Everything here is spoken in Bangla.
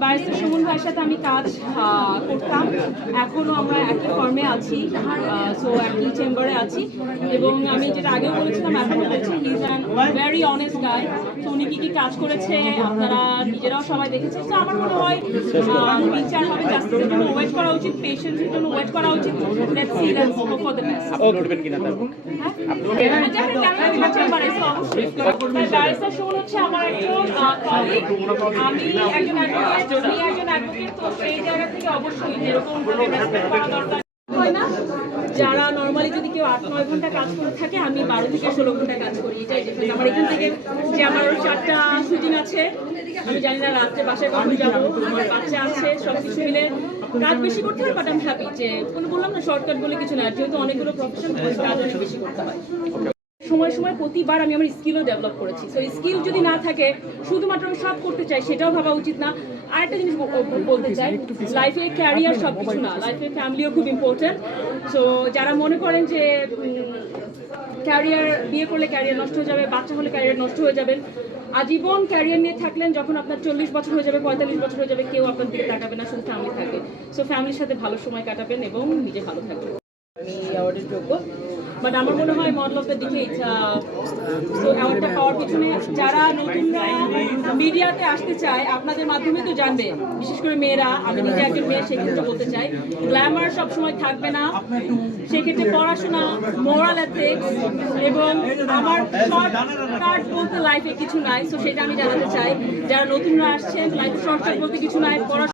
ব্যারিস্টার সুমন ভাইয়ের সাথে আমি কাজ করতাম। এখনও আমরা একই ফর্মে আছি সো একই চেম্বারে আছি। এবং আমি যেটা আগেও বলেছিলাম এখন বলছি he is an very honest guy তো উনি কী কী কাজ করেছে আপনারা নিজেরাও সবাই দেখেছেন। তো আমার মনে হয় বিচার হবে জাস্টিসের জন্য ওয়েট করা উচিত পেশেন্সের জন্য ওয়েট করা উচিত। Let's see let's hope for the best আপনি লড়বেন কিনা ব্যারিস্টার সুমন হচ্ছে আমার একজন কলিগ আমি যারা নর্মালি যদি কেউ আট, নয় ঘণ্টা কাজ করে থাকে, আমি বারো থেকে ষোলো ঘণ্টা কাজ করি, এটাই আমার এখান থেকে যে আমার চারটা শুটিং আছে, আমি জানি না রাত্রে বাসায় কখন যাব, আমার বাচ্চা আছে সব কিছু মিলে কাজ বেশি করতে হয় বাট আমি হ্যাপি যে, কোনো বললাম না শর্টকাট বলে কিছু না যেহেতু অনেকগুলো প্রফেশন কাজ অনেক বেশি করতে হয়। সময় সময় প্রতিবার আমি আমার স্কিলও ডেভেলপ করেছি। তো স্কিল যদি না থাকে, শুধুমাত্র আমি সব করতে চাই, সেটাও ভাবা উচিত না। আরেকটা জিনিস ব- ব- বলতে চাই লাইফে ক্যারিয়ার সব কিছু না লাইফে ফ্যামিলিও খুব ইম্পর্টেন্ট সো যারা মনে করেন যে ক্যারিয়ার বিয়ে করলে ক্যারিয়ার নষ্ট হয়ে যাবে, বাচ্চা হলে ক্যারিয়ার নষ্ট হয়ে যাবেন আজীবন ক্যারিয়ার নিয়ে থাকলেন, যখন আপনার চল্লিশ বছর হয়ে যাবে, পঁয়তাল্লিশ বছর হয়ে যাবে, কেউ আপনার দিকে তাকাবে না, শুধু ফ্যামিলি থাকবে সো ফ্যামিলির সাথে ভালো সময় কাটাবেন এবং নিজে ভালো থাকবেন। আমি অ্যাওয়ার্ডের যোগ্য। বাট আমার মনে হয় মডেল অফ দ্য তো অ্যাওয়ার্ডটা পাওয়ার পিছনে যারা নতুনরা মিডিয়াতে আসতে চায়, আপনাদের মাধ্যমে তো জানবে। বিশেষ করে মেয়েরা, আমি নিজে একজন মেয়ে সেক্ষেত্রে বলতে চাই গ্ল্যামার সবসময় থাকবে না। সেক্ষেত্রে পড়াশোনা মোরাল এথিক্স এবং আমার শর্টকাট বলতে লাইফে কিছু নাই তো সেটা আমি জানাতে চাই। যারা নতুনরা আসছেন লাইফে শর্টকাট বলতে কিছু নাই পড়াশোনা